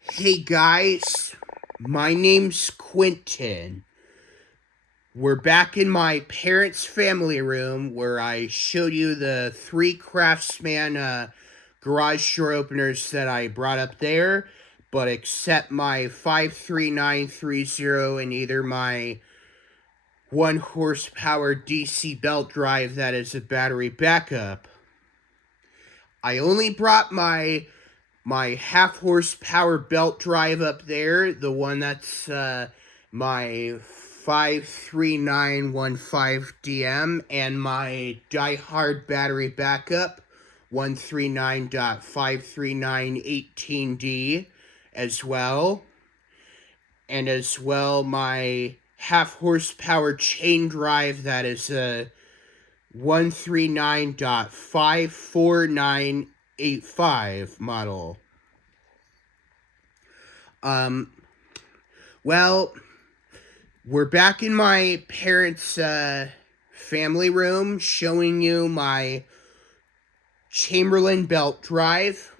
Hey guys, my name's Quentin. We're back in my parents' family room where I showed you the three Craftsman garage door openers that I brought up there, but except my 53930 and either my 1 horsepower DC belt drive that is a battery backup. I only brought my half horsepower belt drive up there, the one that's my 53915DM, and my diehard battery backup 139.53918D as well, and as well my half horsepower chain drive that is a 139.54985 model. Well, we're back in my parents' family room showing you my Chamberlain belt drive.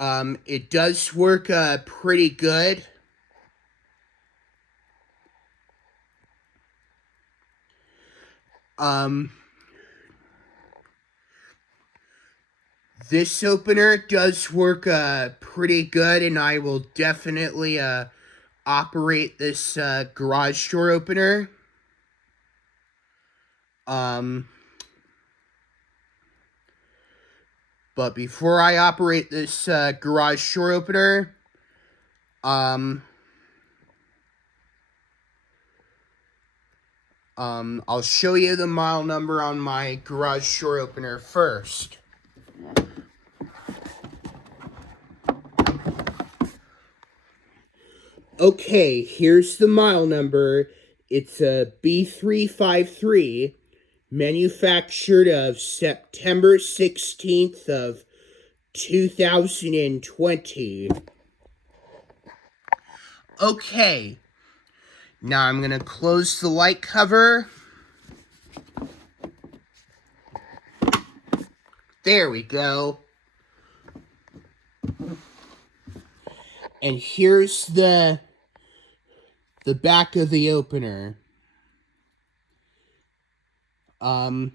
It does work pretty good. This opener does work pretty good, and I will definitely operate this garage door opener. But before I operate this garage door opener, I'll show you the model number on my garage door opener first. Okay, here's the model number. It's a B353, manufactured of September 16th of 2020. Okay, now I'm going to close the light cover. There we go. And here's the back of the opener. But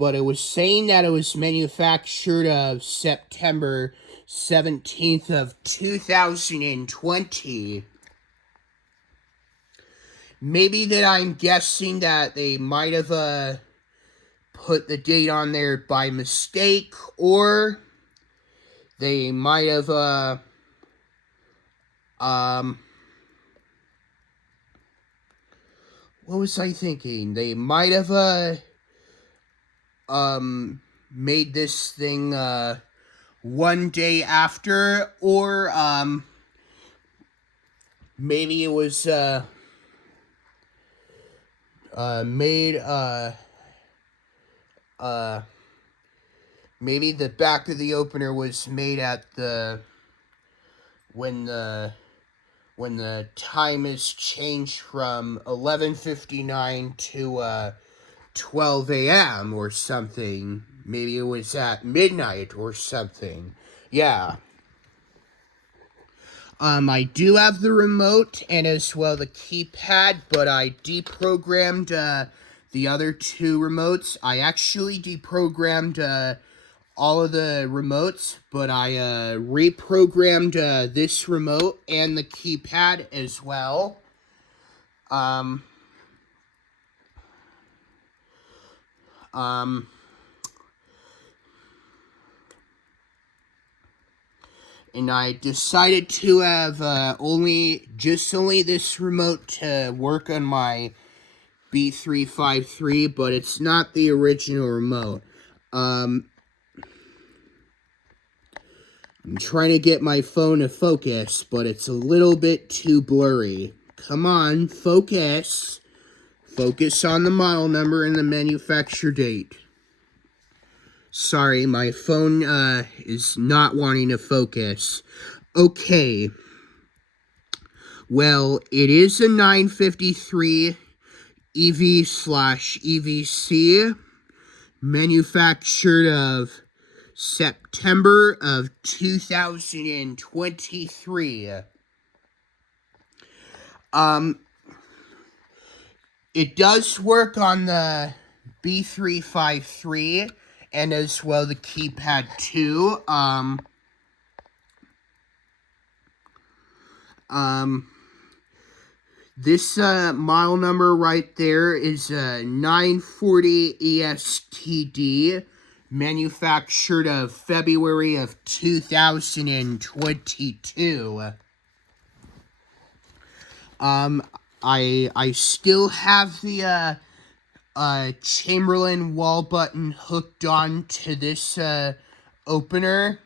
it was saying that it was manufactured of September 17th of 2020. Maybe that I'm guessing that they might have put the date on there by mistake, or they might have what was I thinking? They might have made this thing one day after, or maybe it was made maybe the back of the opener was made at when the time is changed from 11:59 to 12 a.m. or something. Maybe it was at midnight or something. Yeah. I do have the remote and as well the keypad, but I deprogrammed the other two remotes. I actually deprogrammed all of the remotes, but I reprogrammed this remote and the keypad as well. And I decided to have only this remote to work on my B353, but it's not the original remote. I'm trying to get my phone to focus, but it's a little bit too blurry. Come on, focus. Focus on the model number and the manufacture date. Sorry, my phone is not wanting to focus. Okay. Well, it is a 953 EV/EVC, manufactured of September of 2023. It does work on the B353 and as well the keypad 2. This model number right there is 940 ESTD, manufactured of February of 2022. I still have the Chamberlain wall button hooked on to this opener.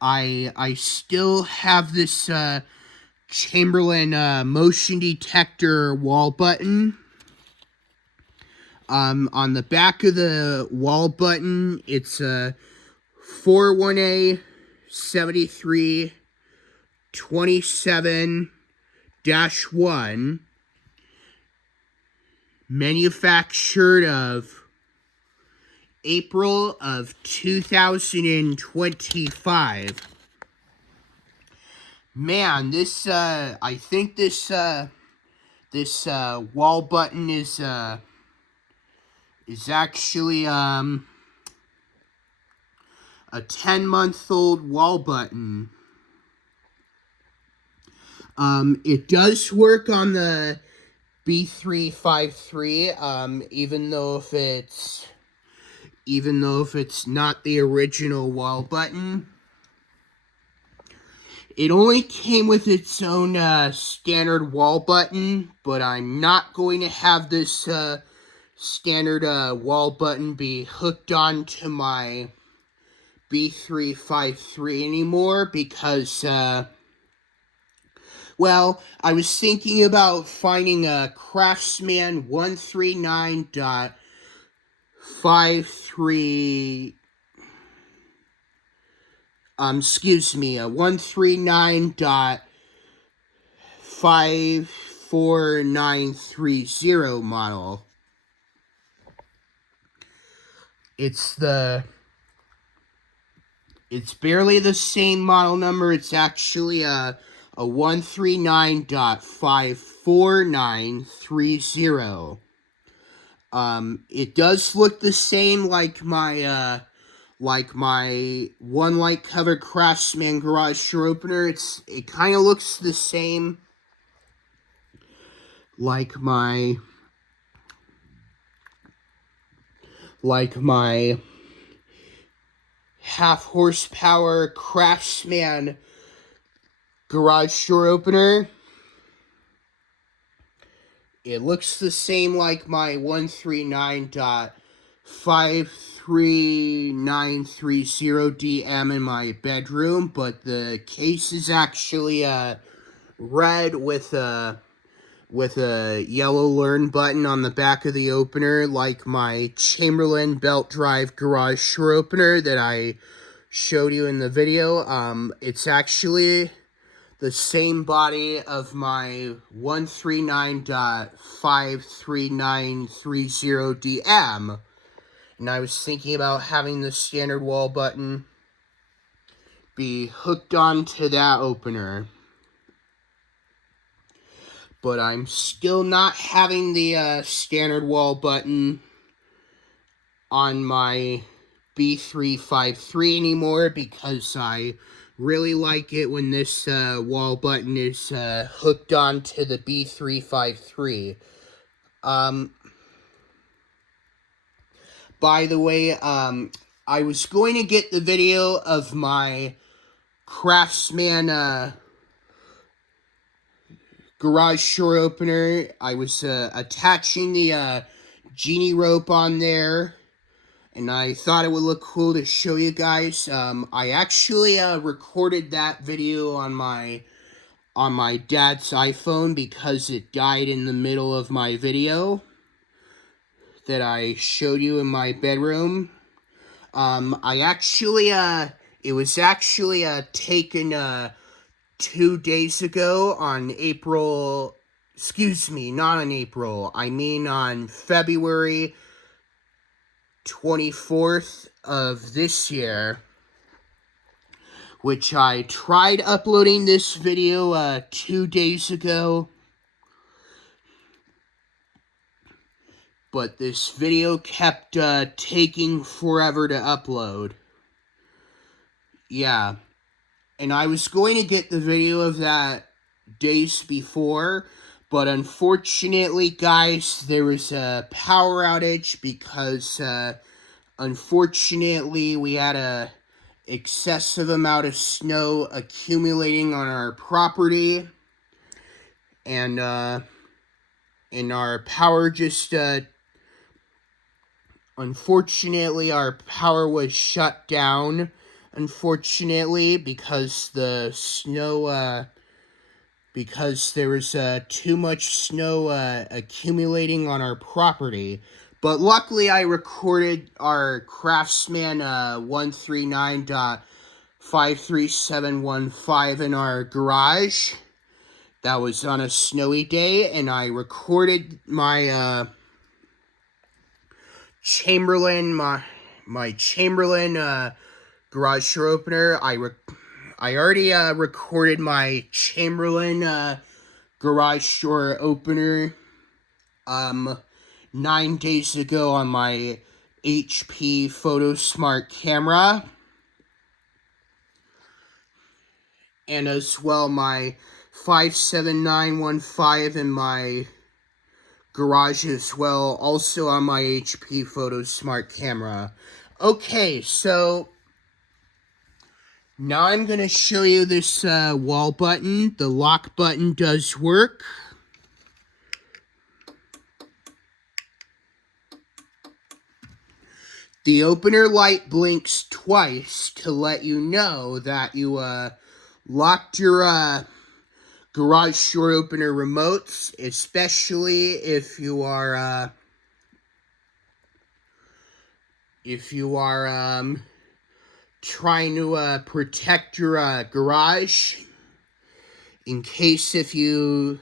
I still have this Chamberlain motion detector wall button. On the back of the wall button, it's 41A 7327-1, manufactured of April of 2025. Man, this I think this wall button is actually a 10-month-old wall button. It does work on the B353, even though if it's not the original wall button. It only came with its own standard wall button, but I'm not going to have this standard wall button be hooked onto my B353 anymore because, well, I was thinking about finding a Craftsman 139.53, 139.54930 model. It's barely the same model number. It's actually a 139.54930. It does look the same like my one light cover Craftsman garage door opener. It kind of looks the same like my half horsepower Craftsman garage door opener. It looks the same like my 139.53930 in my bedroom, but the case is actually red with a yellow learn button on the back of the opener, like my Chamberlain belt drive garage door opener that I showed you in the video. It's actually the same body of my 139.53930DM. And I was thinking about having the standard wall button be hooked onto that opener. But I'm still not having the standard wall button on my B353 anymore because I really like it when this wall button is hooked onto the B353. By the way, I was going to get the video of my Craftsman garage door opener. I was attaching the genie rope on there, and I thought it would look cool to show you guys. I actually recorded that video on my dad's iPhone because it died in the middle of my video that I showed you in my bedroom. It was actually taken 2 days ago on April excuse me, not on April, I mean on February 24th of this year, which I tried uploading this video 2 days ago, but this video kept taking forever to upload. Yeah, and I was going to get the video of that days before, but unfortunately, guys, there was a power outage because, unfortunately, we had a excessive amount of snow accumulating on our property, and our power just, unfortunately, our power was shut down, unfortunately, because the snow, because there was too much snow accumulating on our property. But luckily, I recorded our Craftsman 139.53715 in our garage. That was on a snowy day, and I recorded my Chamberlain, my Chamberlain garage door opener. I already recorded my Chamberlain garage door opener 9 days ago on my HP Photo Smart camera, and as well my 57915 in my garage as well, also on my HP Photo Smart camera. Okay, so now I'm going to show you this wall button. The lock button does work. The opener light blinks twice to let you know that you locked your garage door opener remotes, especially if you are trying to protect your garage in case if you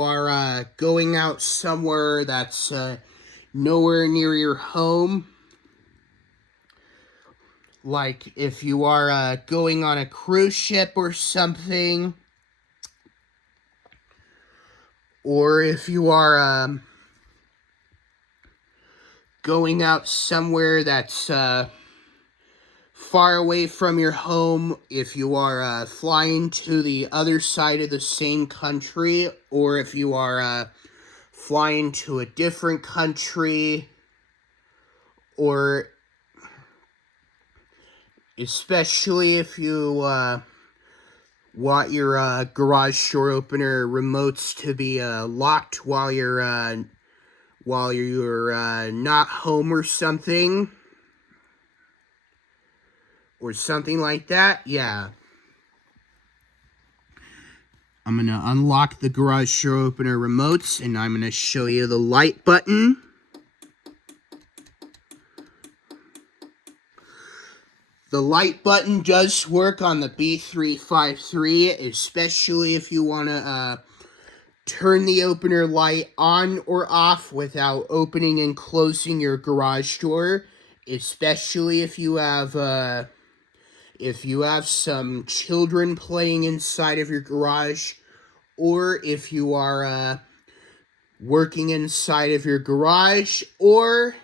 are going out somewhere that's nowhere near your home, like if you are going on a cruise ship or something, or if you are going out somewhere that's far away from your home, if you are flying to the other side of the same country, or if you are flying to a different country, or especially if you want your garage door opener remotes to be locked while you're not home or something like that. Yeah, I'm gonna unlock the garage door opener remotes, and I'm gonna show you the light button. The light button does work on the B353, especially if you want to turn the opener light on or off without opening and closing your garage door, especially if you have some children playing inside of your garage, or if you are working inside of your garage, or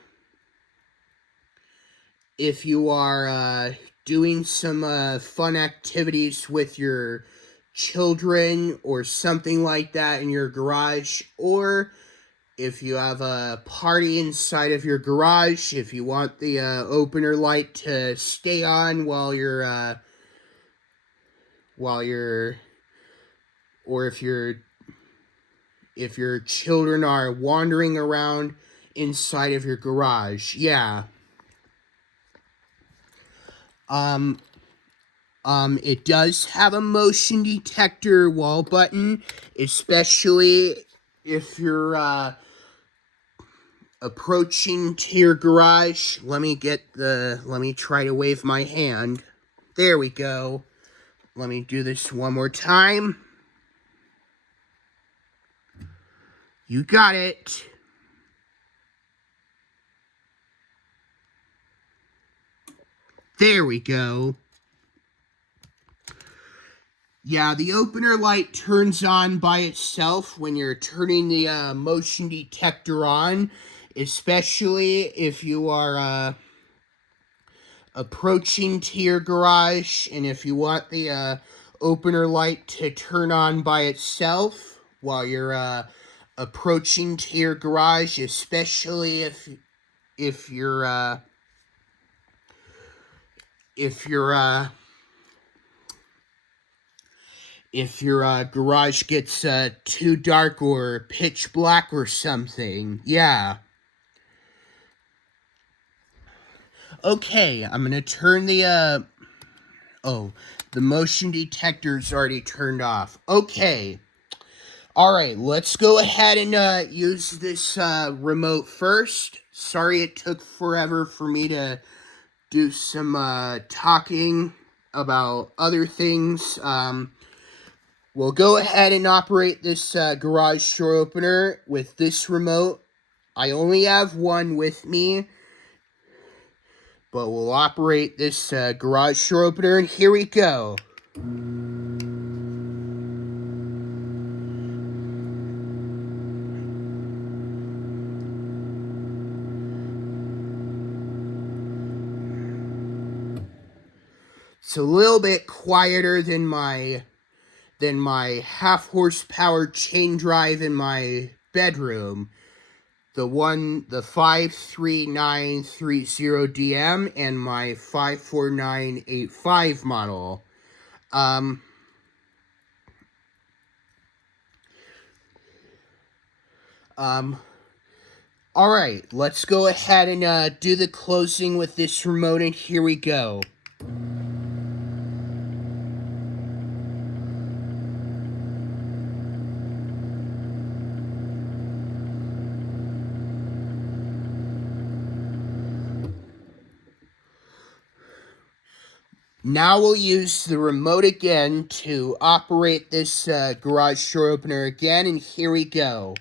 if you are doing some fun activities with your children or something like that in your garage, or if you have a party inside of your garage, if you want the opener light to stay on or if your children are wandering around inside of your garage. Yeah. It does have a motion detector wall button, especially if you're approaching to your garage. Let me try to wave my hand. There we go. Let me do this one more time. You got it. There we go. Yeah, the opener light turns on by itself when you're turning the motion detector on, especially if you are approaching to your garage, and if you want the opener light to turn on by itself while you're approaching to your garage, especially if your garage gets too dark or pitch black or something. Yeah. Okay, I'm gonna turn the the motion detector's already turned off. Okay. Alright, let's go ahead and use this remote first. Sorry it took forever for me to do some talking about other things. We'll go ahead and operate this garage door opener with this remote. I only have one with me, but we'll operate this garage door opener, and here we go. It's a little bit quieter than my half horsepower chain drive in my bedroom. The 53930DM and my 54985 model. Alright, let's go ahead and do the closing with this remote, and here we go. Now we'll use the remote again to operate this garage door opener again, and here we go.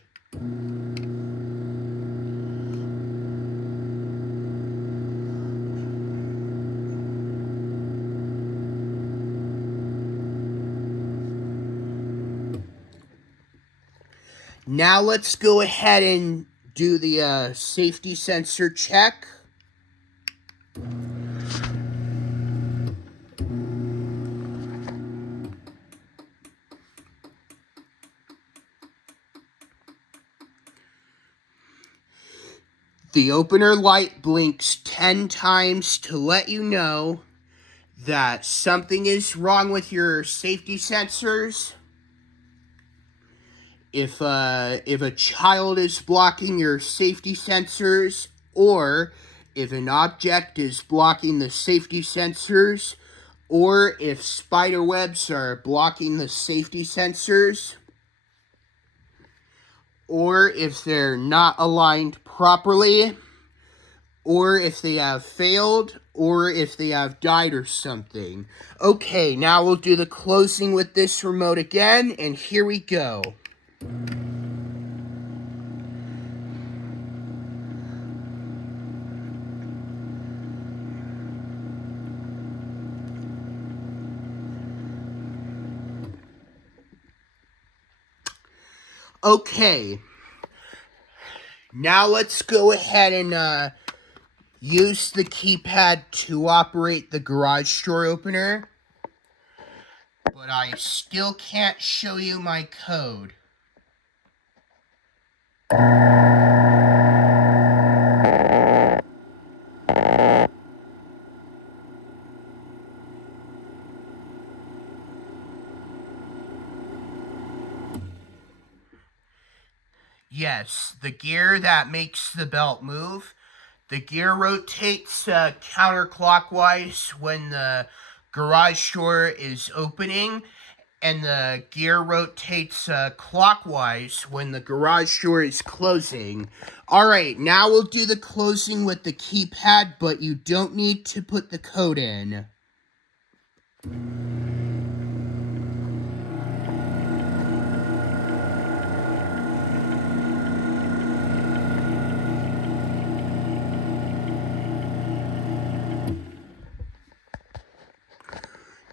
Now let's go ahead and do the safety sensor check. The opener light blinks 10 times to let you know that something is wrong with your safety sensors. If a child is blocking your safety sensors, or if an object is blocking the safety sensors, or if spider webs are blocking the safety sensors, or if they're not aligned properly, or if they have failed, or if they have died or something. Okay, now we'll do the closing with this remote again, and here we go. Okay, now let's go ahead and use the keypad to operate the garage door opener, but I still can't show you my code. Yes, the gear that makes the belt move. The gear rotates counterclockwise when the garage door is opening, and the gear rotates clockwise when the garage door is closing. Alright, now we'll do the closing with the keypad, but you don't need to put the code in.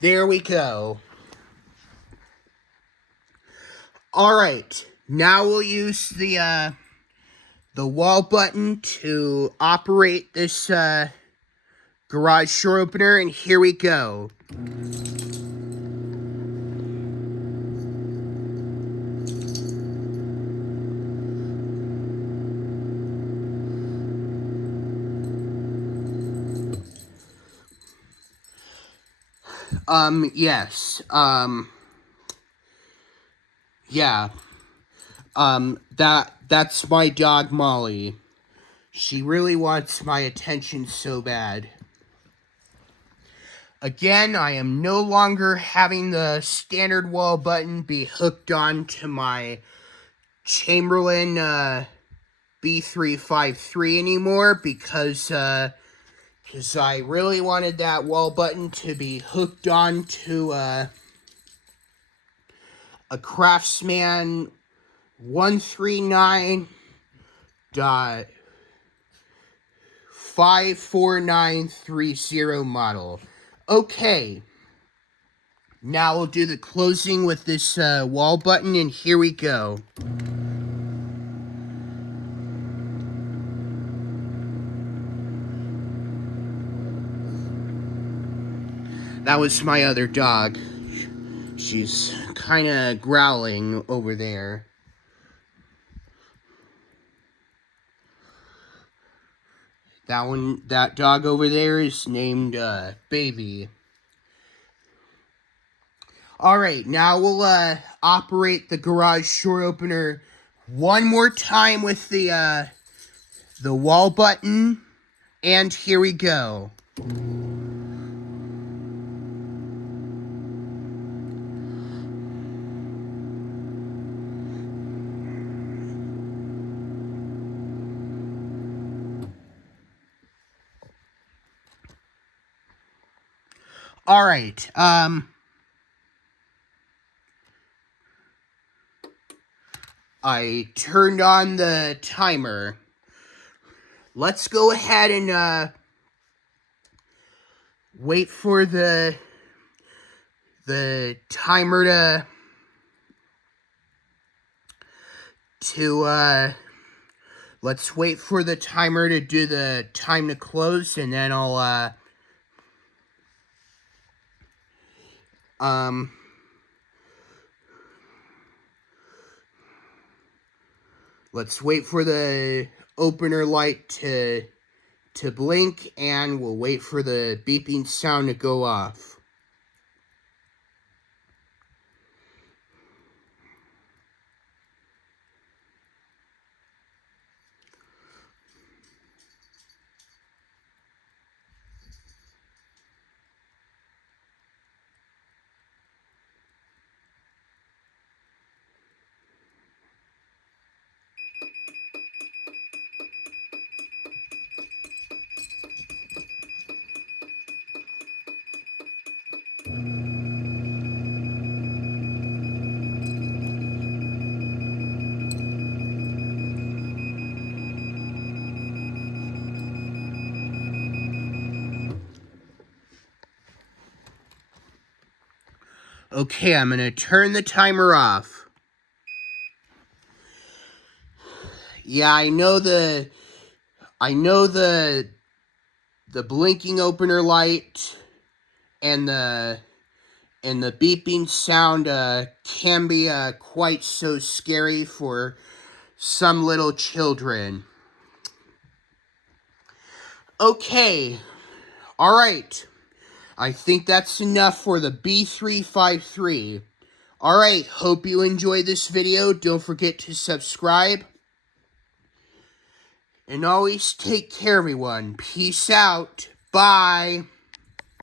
There we go. Alright, now we'll use the wall button to operate this garage door opener, and here we go. Yes, yeah, that's my dog, Molly. She really wants my attention so bad. Again, I am no longer having the standard wall button be hooked on to my Chamberlain, B353 anymore, because I really wanted that wall button to be hooked on to, a Craftsman 139.54930 model. Okay, now we'll do the closing with this wall button, and here we go. That was my other dog. She's kind of growling over there. That dog over there is named Baby. Alright, now we'll operate the garage door opener one more time with the wall button, and here we go. Alright, I turned on the timer. Let's go ahead and wait for the timer let's wait for the timer to do the time to close, and then I'll let's wait for the opener light to blink, and we'll wait for the beeping sound to go off. Okay, I'm gonna turn the timer off. Yeah, I know the blinking opener light and the beeping sound can be quite so scary for some little children. Okay, alright. I think that's enough for the B353. Alright, hope you enjoyed this video. Don't forget to subscribe. And always take care, everyone. Peace out. Bye.